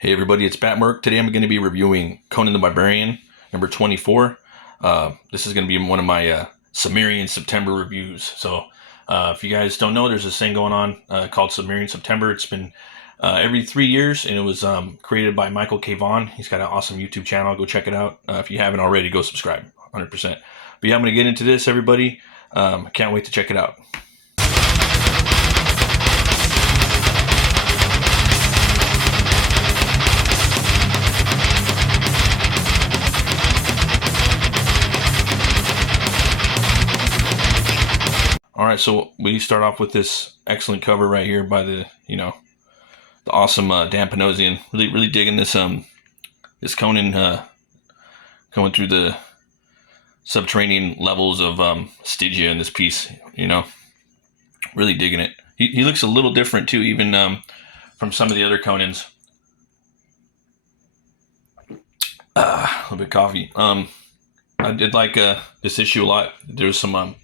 Hey everybody, it's Batmerk. Today I'm going to be reviewing Conan the Barbarian, number 24. This is going to be one of my Sumerian September reviews. So if you guys don't know, there's this thing going on called Sumerian September. It's been every 3 years, and it was created by Michael K. Vaughn. He's got an awesome YouTube channel. Go check it out. If you haven't already, go subscribe, 100%. But yeah, I'm going to get into this, everybody. I can't wait to check it out. All right, so we start off with this excellent cover right here by the awesome Dan Panosian. Really digging this this Conan going through the subterranean levels of Stygia in this piece. Really digging it. He looks a little different too, even from some of the other Conans. A little bit of coffee. I did like this issue a lot. There's some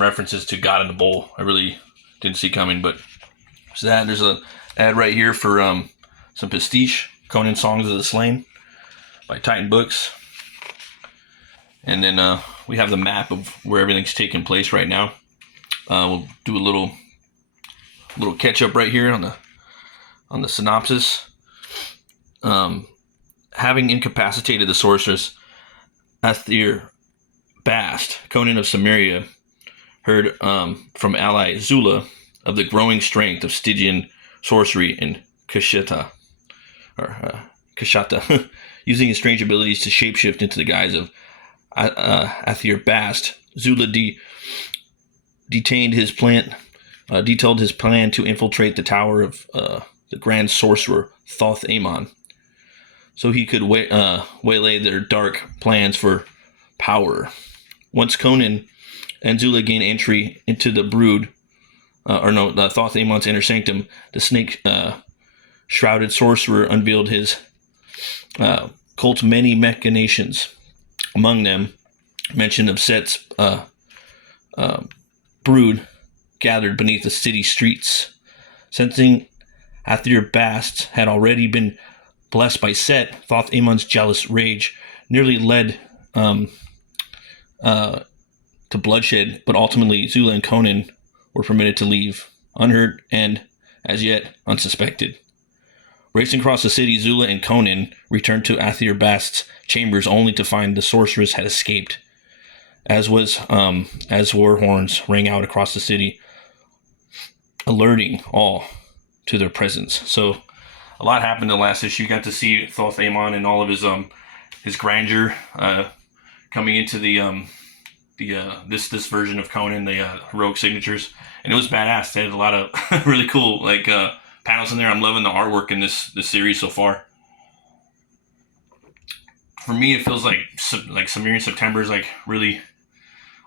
references to God in the Bowl. I really didn't see coming, but there's a ad right here for some pastiche, Conan Songs of the Slain by Titan Books. And then we have the map of where everything's taking place right now. We'll do a little catch up right here on the synopsis. Having incapacitated the sorceress Athir Bast, Conan of Samaria heard from ally Zula of the growing strength of Stygian sorcery in Kashata, using his strange abilities to shapeshift into the guise of Athir Bast. Zula detailed his plan to infiltrate the tower of the grand sorcerer Thoth Amon, so he could waylay their dark plans for power. Once Conan and Zula gain entry into the brood, Thoth Amon's inner sanctum, the snake-shrouded sorcerer unveiled his cult's many machinations. Among them, mention of Set's brood gathered beneath the city streets. Sensing Athir Bast had already been blessed by Set, Thoth Amon's jealous rage nearly led to bloodshed, but ultimately Zula and Conan were permitted to leave, unhurt and, as yet, unsuspected. Racing across the city, Zula and Conan returned to Athir Bast's chambers only to find the sorceress had escaped, as war horns rang out across the city, alerting all to their presence. So, a lot happened in the last issue. You got to see Thoth Amon and all of his grandeur coming into this version of Conan, the heroic signatures, and it was badass. They had a lot of really cool panels in there. I'm loving the artwork in this series so far. For me, it feels like Sumerian September is really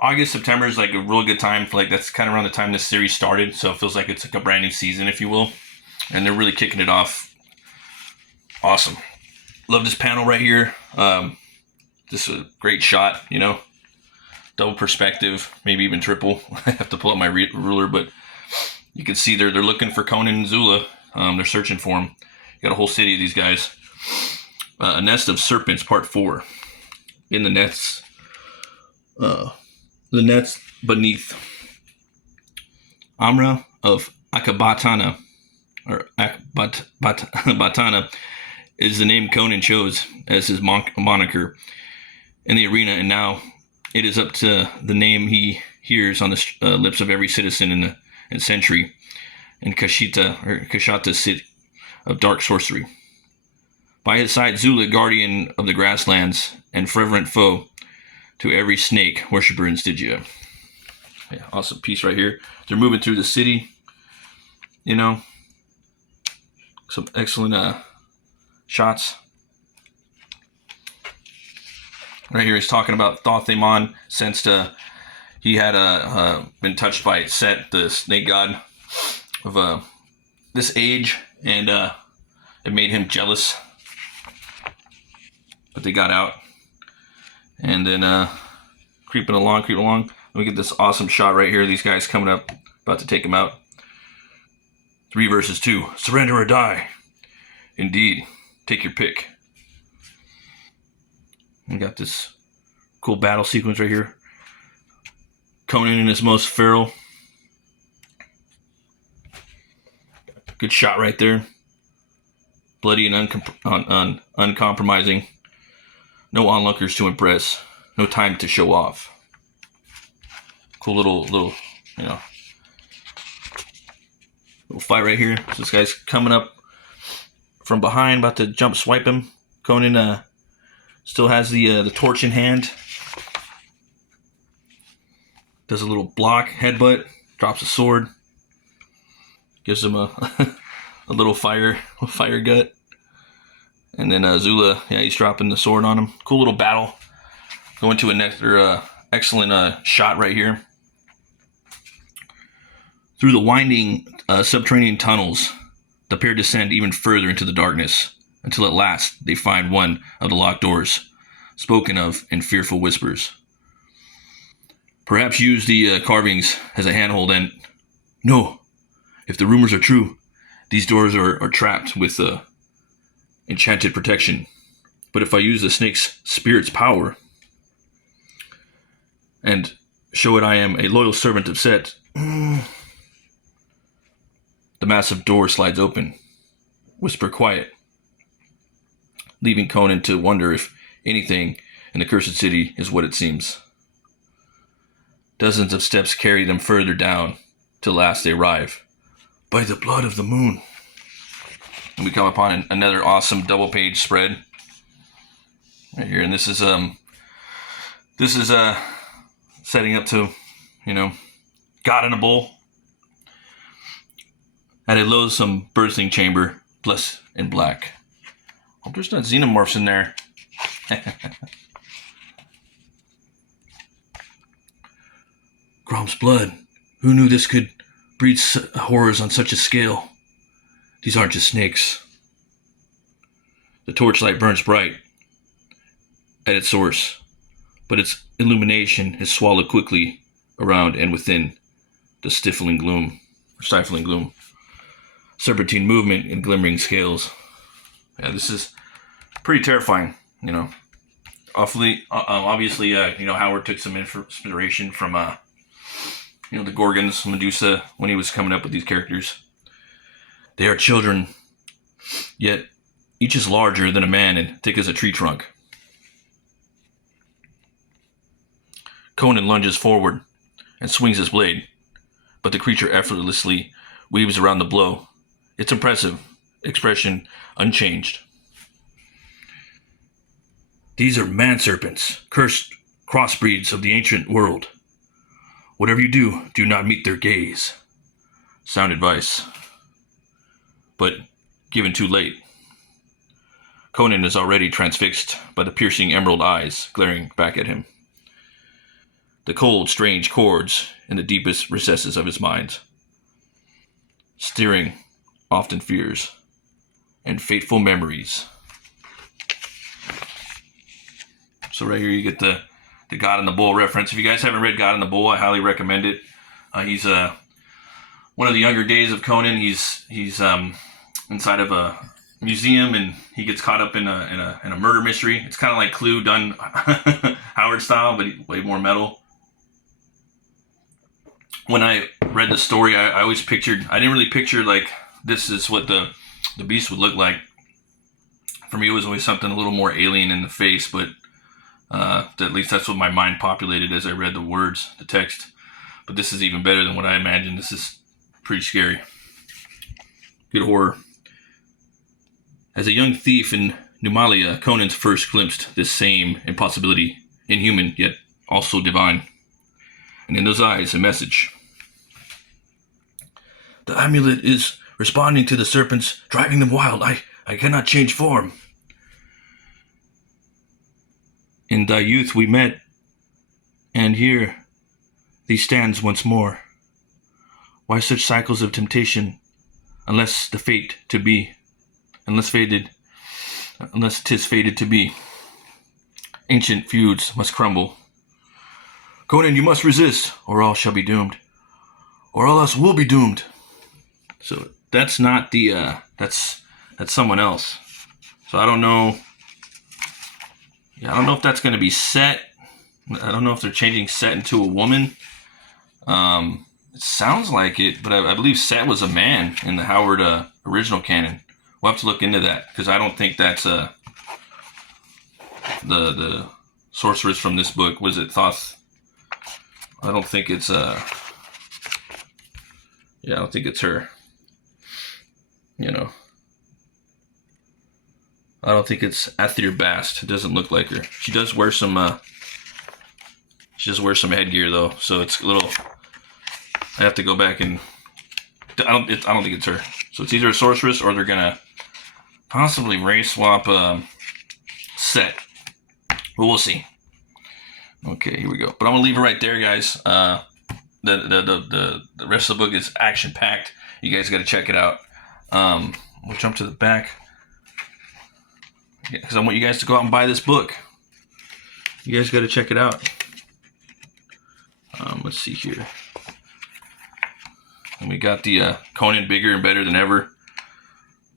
August. September is a real good time for that's kind of around the time this series started. So it feels like it's a brand new season, if you will, and they're really kicking it off. Awesome. Love this panel right here. This is a great shot. Double perspective, maybe even triple. I have to pull up my ruler, but you can see they're looking for Conan and Zula. They're searching for him. You got a whole city of these guys. A nest of serpents, part 4. In the nets beneath. Amra of Akabatana, or Akbatana, is the name Conan chose as his moniker in the arena, and now it is up to the name he hears on the lips of every citizen in Century, in Kashata city of dark sorcery. By his side, Zula, guardian of the grasslands and fervent foe to every snake worshiper in Stygia. Yeah, awesome piece right here. They're moving through the city. Some excellent shots. Right here, he's talking about Thoth Amon, sensed he had been touched by Set, the snake god of this age, and it made him jealous. But they got out, and then creeping along. Let me get this awesome shot right here. These guys coming up, about to take him out. 3 versus 2. Surrender or die. Indeed. Take your pick. We got this cool battle sequence right here. Conan in his most feral. Good shot right there. Bloody and uncompromising. No onlookers to impress. No time to show off. Cool little little fight right here. So this guy's coming up from behind, about to jump swipe him. Conan still has the torch in hand. Does a little block, headbutt, drops a sword. Gives him a a little fire gut. And then Zula, he's dropping the sword on him. Cool little battle. Going to another excellent shot right here. Through the winding subterranean tunnels, the pair descend even further into the darkness, until at last they find one of the locked doors, spoken of in fearful whispers. Perhaps use the carvings as a handhold and... No, if the rumors are true, these doors are trapped with enchanted protection. But if I use the snake's spirit's power and show it I am a loyal servant of Set, the massive door slides open. Whisper quiet, leaving Conan to wonder if anything in the cursed city is what it seems. Dozens of steps carry them further down, till last they arrive. By the blood of the moon. And we come upon another awesome double-page spread right here, and this is setting up to, God in a bowl at a loathsome birthing chamber, blessed in black. Hope there's not xenomorphs in there. Grom's blood. Who knew this could breed horrors on such a scale? These aren't just snakes. The torchlight burns bright at its source, but its illumination is swallowed quickly around and within the stifling gloom. Serpentine movement and glimmering scales. Yeah, this is pretty terrifying, Obviously, Howard took some inspiration from, the Gorgons, Medusa, when he was coming up with these characters. They are children, yet each is larger than a man and thick as a tree trunk. Conan lunges forward and swings his blade, but the creature effortlessly weaves around the blow. Its impressive expression unchanged. These are man-serpents, cursed crossbreeds of the ancient world. Whatever you do, do not meet their gaze. Sound advice, but given too late. Conan is already transfixed by the piercing emerald eyes glaring back at him. The cold, strange chords in the deepest recesses of his mind. Stirring, often fears, and fateful memories. So right here you get the God in the Bowl reference. If you guys haven't read God in the Bowl, I highly recommend it. He's one of the younger days of Conan. He's inside of a museum and he gets caught up in a murder mystery. It's kind of like Clue done Howard style, but way more metal. When I read the story, I always pictured, I didn't really picture like this is what the beast would look like. For me, it was always something a little more alien in the face, but at least that's what my mind populated as I read the words, the text. But this is even better than what I imagined. This is pretty scary. Good horror. As a young thief in Numalia, Conan's first glimpsed this same impossibility, inhuman yet also divine. And in those eyes, a message. The amulet is responding to the serpents, driving them wild. I cannot change form. In thy youth we met, and here thee stands once more. Why such cycles of temptation, unless 'tis fated to be? Ancient feuds must crumble. Conan, you must resist, or all shall be doomed. Or all else will be doomed. So that's not the, that's That's someone else. So I don't know. Yeah, I don't know if that's going to be Set. I don't know if they're changing Set into a woman. It sounds like it, but I believe Set was a man in the Howard original canon. We'll have to look into that because I don't think that's the sorceress from this book. Was it Thoth? I don't think it's yeah, I don't think it's her. You know, I don't think it's Athir Bast. It doesn't look like her. She does wear some headgear though, so it's a little. I have to go back and I don't think it's her. So it's either a sorceress or they're gonna possibly race swap Set. But we'll see. Okay, here we go. But I'm gonna leave it right there, guys. The rest of the book is action packed. You guys got to check it out. We'll jump to the back because I want you guys to go out and buy this book. You guys got to check it out. Let's see here. And we got the Conan Bigger and Better Than Ever,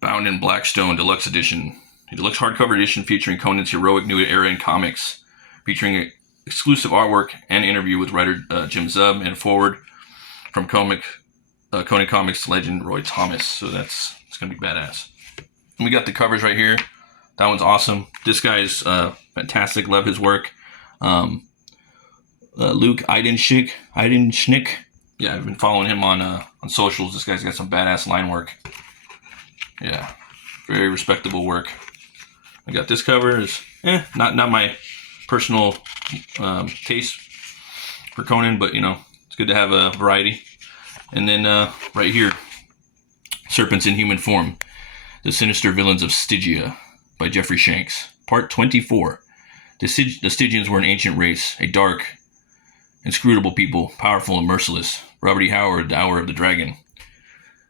bound in Blackstone Deluxe Edition. The deluxe hardcover edition featuring Conan's heroic new era in comics, featuring exclusive artwork and interview with writer Jim Zub and forward from Conan Comics legend Roy Thomas. So it's going to be badass. And we got the covers right here. That one's awesome. This guy's fantastic. Love his work. Luke Eidenschnick. Yeah, I've been following him on socials. This guy's got some badass line work. Yeah, very respectable work. I got this cover. Is not my personal taste for Conan, but it's good to have a variety. And then right here, Serpents in Human Form, The Sinister Villains of Stygia by Jeffrey Shanks. Part 24. The Stygians were an ancient race, a dark, inscrutable people, powerful and merciless. Robert E. Howard, The Hour of the Dragon.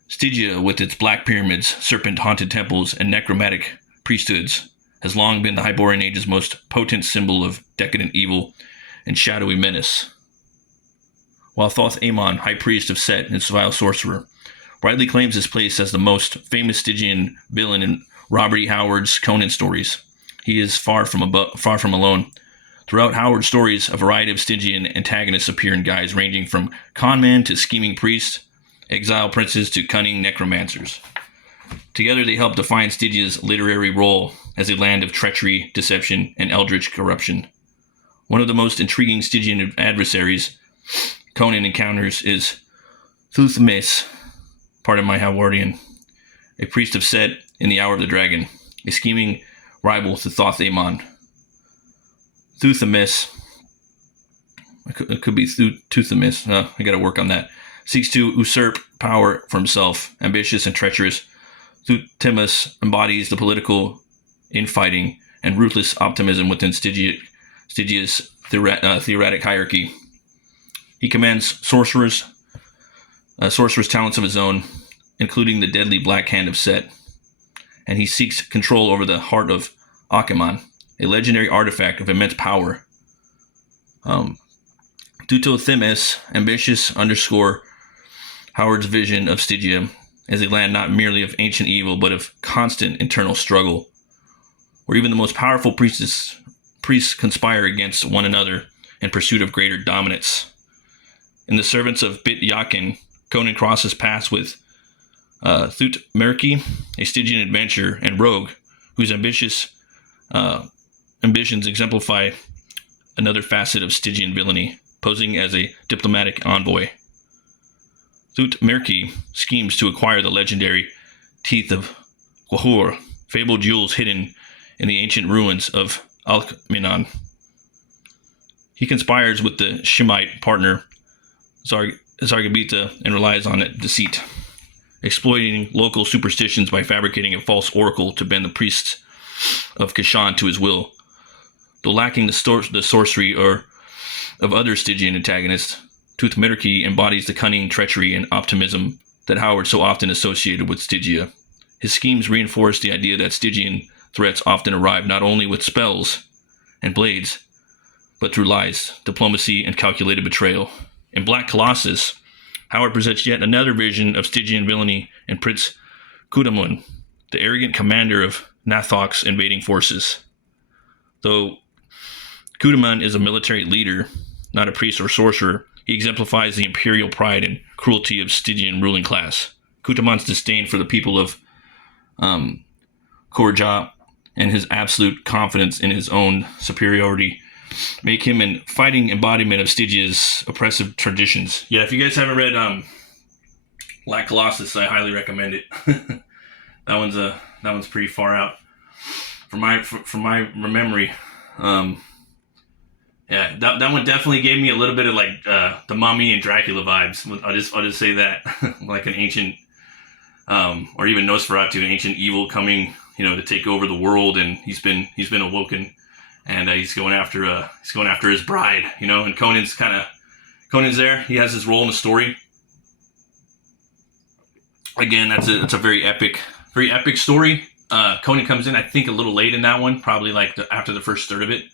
Stygia, with its black pyramids, serpent-haunted temples, and necromantic priesthoods, has long been the Hyborian Age's most potent symbol of decadent evil and shadowy menace. While Thoth Amon, high priest of Set and vile sorcerer, rightly claims his place as the most famous Stygian villain in Robert E. Howard's Conan stories, he is far from alone. Throughout Howard's stories, a variety of Stygian antagonists appear in guise ranging from conmen to scheming priests, exiled princes to cunning necromancers. Together they help define Stygia's literary role as a land of treachery, deception, and eldritch corruption. One of the most intriguing Stygian adversaries Conan encounters is Thutmose, pardon my Howardian, a priest of Set in The Hour of the Dragon, a scheming rival to Thoth Amon. Thutmose, it could be Thutmose, I gotta work on that, seeks to usurp power for himself. Ambitious and treacherous, Thutmose embodies the political infighting and ruthless optimism within Stygia's theoretic hierarchy. He commands sorcerer's talents of his own, including the deadly Black Hand of Set, and he seeks control over the heart of Achaemon, a legendary artifact of immense power. Thutmose, ambitious, underscore Howard's vision of Stygia as a land not merely of ancient evil, but of constant internal struggle, where even the most powerful priests conspire against one another in pursuit of greater dominance. In The Servants of Bit Yakin, Conan crosses paths with Thutmose, a Stygian adventurer and rogue whose ambitions exemplify another facet of Stygian villainy, posing as a diplomatic envoy. Thutmose schemes to acquire the legendary Teeth of Gwaihur, fabled jewels hidden in the ancient ruins of Alkmenon. He conspires with the Shemite partner Zargabita and relies on deceit, exploiting local superstitions by fabricating a false oracle to bend the priests of Kashan to his will. Though lacking the sorcery or of other Stygian antagonists, Thutmose embodies the cunning, treachery, and optimism that Howard so often associated with Stygia. His schemes reinforce the idea that Stygian threats often arrive not only with spells and blades, but through lies, diplomacy, and calculated betrayal. In Black Colossus, Howard presents yet another vision of Stygian villainy in Prince Kudamun, the arrogant commander of Nathok's invading forces. Though Kudaman is a military leader, not a priest or sorcerer, he exemplifies the imperial pride and cruelty of Stygian ruling class. Kudaman's disdain for the people of Korja and his absolute confidence in his own superiority make him a fighting embodiment of Stygia's oppressive traditions. Yeah, if you guys haven't read Black Colossus, I highly recommend it. that one's pretty far out from my memory. Yeah, that one definitely gave me a little bit of like the Mummy and Dracula vibes. I'll just say that, like an ancient, or even Nosferatu, an ancient evil coming, to take over the world, and he's been awoken, and he's going after his bride, and Conan's there. He has his role in the story. Again, that's a very epic story. Conan comes in, I think, a little late in that one, probably like after the first third of it,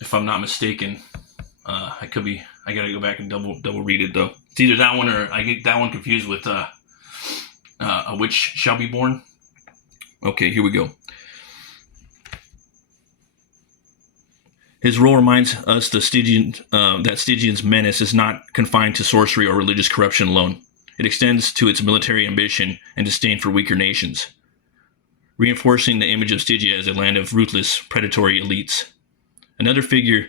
if I'm not mistaken. I gotta go back and double read it though. It's either that one or I get that one confused with A Witch Shall Be Born. Okay, here we go. His role reminds us that Stygian's menace is not confined to sorcery or religious corruption alone. It extends to its military ambition and disdain for weaker nations, reinforcing the image of Stygia as a land of ruthless, predatory elites. Another figure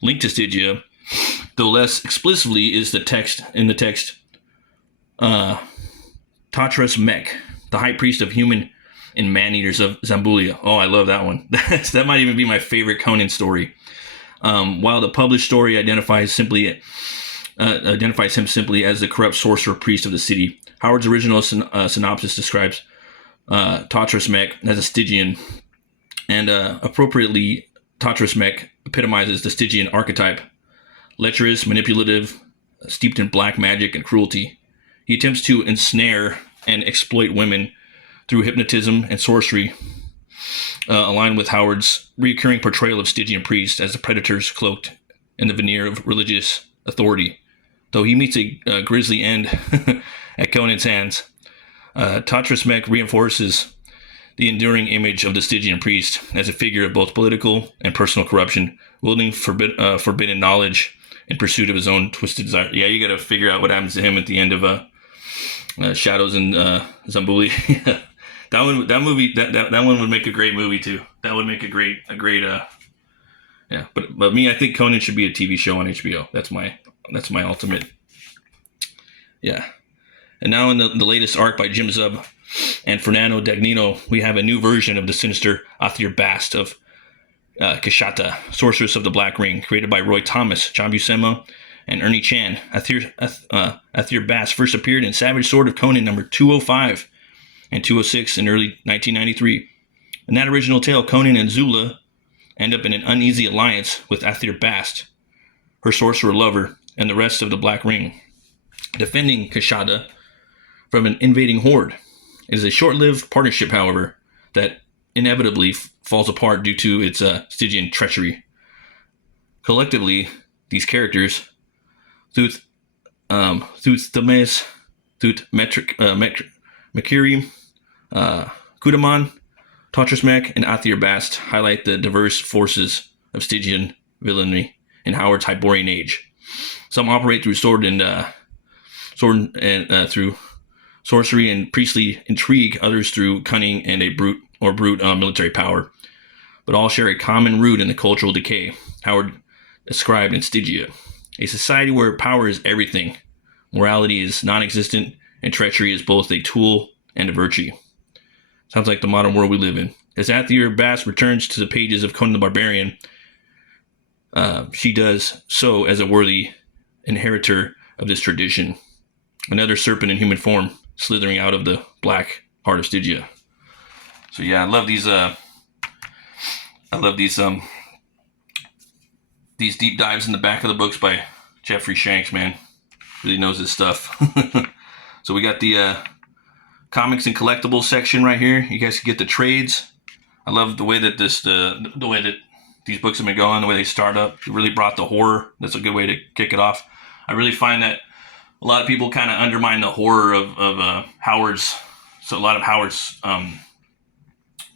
linked to Stygia, though less explicitly, is the text Tatras Mech, the high priest of human and man-eaters of Zambulia. Oh, I love that one. That might even be my favorite Conan story. While the published story identifies him simply as the corrupt sorcerer priest of the city, Howard's original synopsis describes Tatras Mech as a Stygian, and appropriately, Tatras Mech epitomizes the Stygian archetype: lecherous, manipulative, steeped in black magic and cruelty. He attempts to ensnare and exploit women through hypnotism and sorcery, aligned with Howard's recurring portrayal of Stygian priests as the predators cloaked in the veneer of religious authority. Though he meets a grisly end at Conan's hands, Tatras Mech reinforces the enduring image of the Stygian priest as a figure of both political and personal corruption, wielding forbidden knowledge in pursuit of his own twisted desire. Yeah, you got to figure out what happens to him at the end of Shadows and Zambuli. that one would make a great movie too. That would make a great yeah. But me, I think Conan should be a TV show on HBO. That's my ultimate. Yeah. And now in the latest arc by Jim Zub and Fernando Dagnino, we have a new version of the sinister Athir Bast of Kashata, Sorceress of the Black Ring, created by Roy Thomas, John Buscema, and Ernie Chan. Athir Bast first appeared in Savage Sword of Conan number 205 and 206 in early 1993. In that original tale, Conan and Zula end up in an uneasy alliance with Athir Bast, her sorcerer lover, and the rest of the Black Ring, defending Kashata from an invading horde. It is a short-lived partnership, however, that inevitably falls apart due to its Stygian treachery. Collectively, these characters, Thuth Thames, Thuth Makiri, Kudaman, Tatras Mech, and Athir Bast highlight the diverse forces of Stygian villainy in Howard's Hyborian age. Some operate through through sorcery and priestly intrigue, others through cunning and brute military power. But all share a common root in the cultural decay Howard described in Stygia, a society where power is everything, morality is non-existent, and treachery is both a tool and a virtue. Sounds like the modern world we live in. As Athir Bast returns to the pages of Conan the Barbarian, she does so as a worthy inheritor of this tradition. Another serpent in human form slithering out of the black heart of Stygia. So yeah, I love these deep dives in the back of the books by Jeffrey Shanks, man. Really knows his stuff. So we got the comics and collectibles section right here. You guys can get the trades. I love the way that the way that these books have been going, the way they start up. It really brought the horror. That's a good way to kick it off. I really find that a lot of people kind of undermine the horror of Howard's So a lot of Howard's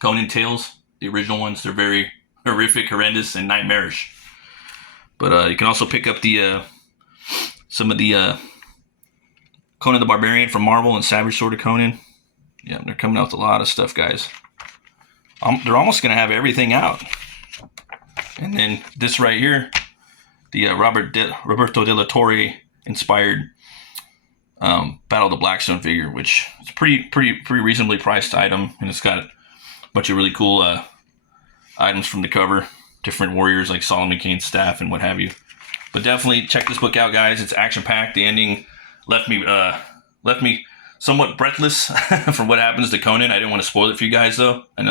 Conan tales, the original ones, they're very horrific, horrendous, and nightmarish. But you can also pick up the some of the Conan the Barbarian from Marvel and Savage Sword of Conan. Yeah, they're coming out with a lot of stuff, guys. They're almost going to have everything out. And then this right here, the Roberto de la Torre inspired Battle of the Blackstone figure, which is a pretty reasonably priced item, and it's got a bunch of really cool items from the cover, different warriors like Solomon Kane's staff and what have you. But definitely check this book out, guys. It's action packed. The ending left me somewhat breathless from what happens to Conan. I didn't want to spoil it for you guys though, and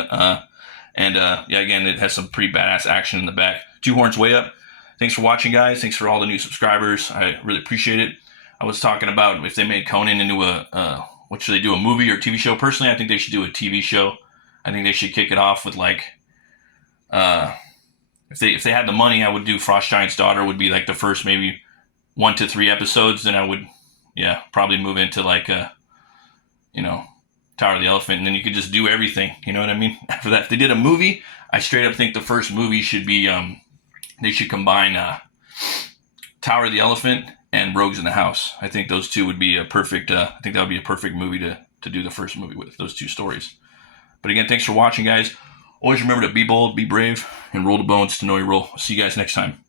yeah, again, it has some pretty badass action in the back. Two Horns Way Up. Thanks for watching, guys. Thanks for all the new subscribers. I really appreciate it. I was talking about if they made Conan into what should they do, a movie or TV show? Personally, I think they should do a TV show. I think they should kick it off with like, if they had the money, I would do Frost Giant's Daughter would be like the first maybe 1 to 3 episodes. Then I would, yeah, probably move into like Tower of the Elephant, and then you could just do everything. You know what I mean? After that, if they did a movie, I straight up think the first movie should be they should combine Tower of the Elephant and Rogues in the House. I think those two would be a perfect. I think that would be a perfect movie to do the first movie with, those two stories. But again, thanks for watching, guys. Always remember to be bold, be brave, and roll the bones to know your role. See you guys next time.